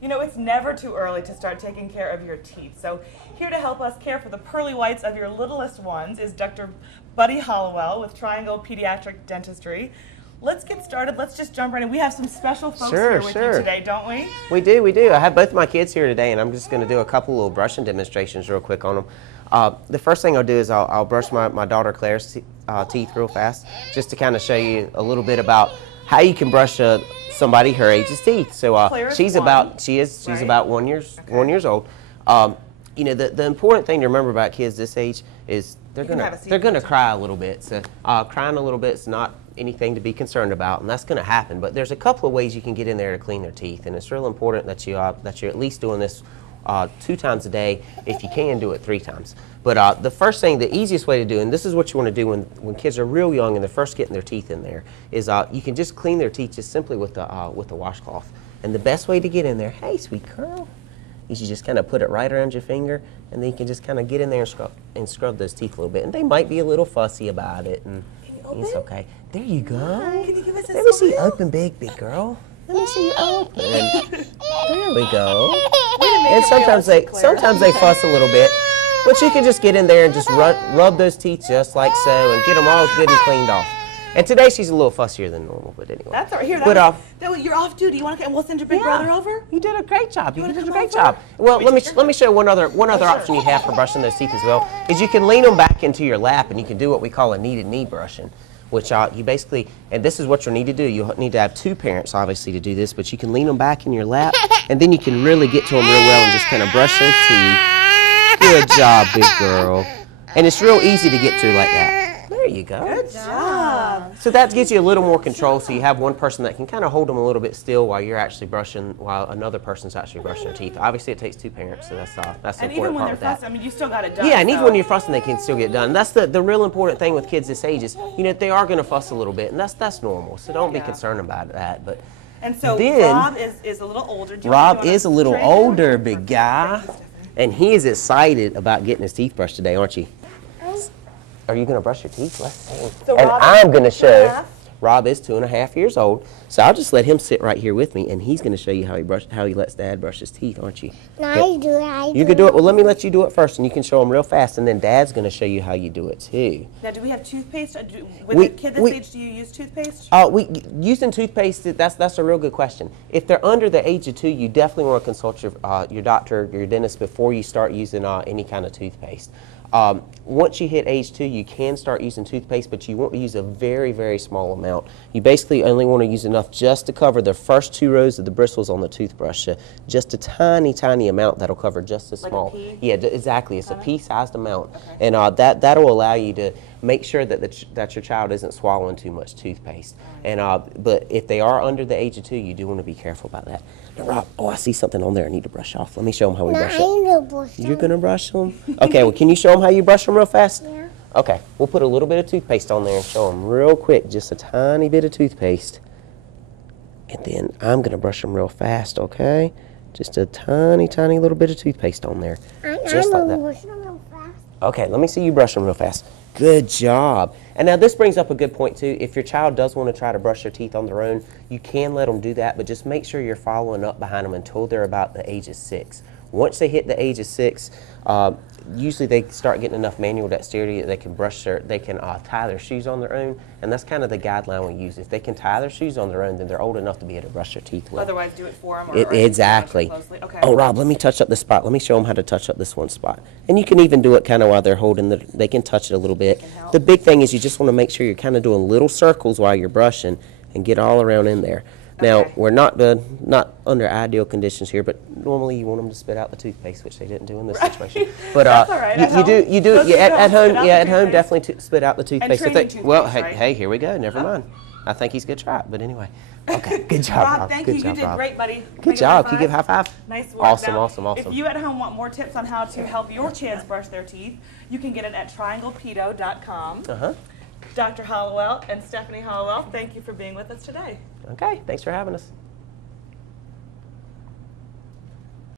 You know, it's never too early to start taking care of your teeth. So here to help us care for the pearly whites of your littlest ones is Dr. Buddy Hollowell with Triangle Pediatric Dentistry. Let's get started. Let's just jump right in. We have some special folks here with you today, don't we? We do. I have both my kids here today, and I'm just going to do a couple little brushing demonstrations real quick on them. The first thing I'll do is I'll brush my daughter Claire's teeth real fast, just to kind of show you a little bit about how you can brush somebody her age's teeth. So she's about 1 years old. You know, the important thing to remember about kids this age is they're gonna cry a little bit. So crying a little bit is not anything to be concerned about, and that's going to happen. But there's a couple of ways you can get in there to clean their teeth, and it's real important that you're at least doing this 2 times a day. If you can, do it 3 times. But the first thing, the easiest way to do, and this is what you want to do when kids are real young and they're first getting their teeth in there, is you can just clean their teeth just simply with the washcloth. And the best way to get in there, hey sweet girl, is you just kind of put it right around your finger, and then you can just kind of get in there and scrub those teeth a little bit. And they might be a little fussy about it, and it's okay. There you go. Can you give us a Let me see you open big girl. Let me see you open. There we go. And sometimes they fuss a little bit, but you can just get in there and just rub those teeth just like so, and get them all good and cleaned off. And today she's a little fussier than normal, but anyway. That's all right. Here, you're off duty. You want to? We'll send your big brother over. You did a great job. You did a great job. Well, let me show you one other option you have for brushing those teeth as well. Is you can lean them back into your lap, and you can do what we call a kneaded knee brushing, which you basically, and this is what you'll need to do. You'll need to have 2 parents obviously to do this, but you can lean them back in your lap, and then you can really get to them real well and just kind of brush those teeth. Good job, big girl. And it's real easy to get to like that. There you go. Good job. So that gives you a little more control, so you have one person that can kind of hold them a little bit still while you're actually brushing, while another person's actually brushing their teeth. Obviously, it takes 2 parents, so that's the important part of that. And even when they're fussing, I mean, you still got it done. Yeah, and even when you're fussing, they can still get it done. That's the real important thing with kids this age is, you know, they are going to fuss a little bit, and that's normal. So don't be concerned about that. But and so then, Rob is a little older. Rob is a little older, big guy, and he is excited about getting his teeth brushed today, aren't you? Are you going to brush your teeth? Let's see. So and Rob I'm going to show. Rob is 2.5 years old, so I'll just let him sit right here with me, and he's going to show you how he lets Dad brush his teeth, aren't you? No, I do it. You can do it. Well, let me let you do it first, and you can show him real fast, and then Dad's going to show you how you do it too. Now, do we have toothpaste? With a kid this age, do you use toothpaste? Using toothpaste, that's a real good question. If they're under the age of 2, you definitely want to consult your doctor, your dentist, before you start using any kind of toothpaste. Once you hit age 2, you can start using toothpaste, but you want to use a very, very small amount. You basically only want to use enough just to cover the first 2 rows of the bristles on the toothbrush. Just a tiny, tiny amount that'll cover just as small. Like a pea? Yeah, exactly. It's a pea-sized amount, and that'll allow you to make sure that your child isn't swallowing too much toothpaste. And but if they are under the age of 2, you do want to be careful about that. Now, Rob, I see something on there I need to brush off. Let me show them how we brush it. You're gonna brush them? Okay. Well, can you show them how you brush them real fast? Yeah. Okay. We'll put a little bit of toothpaste on there and show them real quick, just a tiny bit of toothpaste, and then I'm gonna brush them real fast. Okay. Just a tiny, tiny little bit of toothpaste on there, just like that. Okay, let me see you brush them real fast. Good job. And now this brings up a good point too. If your child does want to try to brush their teeth on their own, you can let them do that, but just make sure you're following up behind them until they're about the age of 6. Once they hit the age of 6, usually they start getting enough manual dexterity that they can tie their shoes on their own, and that's kind of the guideline we use. If they can tie their shoes on their own, then they're old enough to be able to brush their teeth with. Otherwise, do it for them. Exactly. Okay. Oh, Rob, let me touch up this spot. Let me show them how to touch up this one spot. And you can even do it kind of while they're holding they can touch it a little bit. The big thing is you just want to make sure you're kind of doing little circles while you're brushing and get all around in there. Now, we're not under ideal conditions here, but normally you want them to spit out the toothpaste, which they didn't do in this situation. But that's all right. you do at home definitely spit out the toothpaste. Well, hey, here we go. Never mind. I think he's going to try it, but anyway. Okay, good job, Rob. Thank you. You did great, buddy. Good job. Can you give a high five? Nice work. Awesome. If you at home want more tips on how to help your kids brush their teeth, you can get it at trianglepedo.com. Dr. Hollowell and Stephanie Hollowell, thank you for being with us today. Okay, thanks for having us.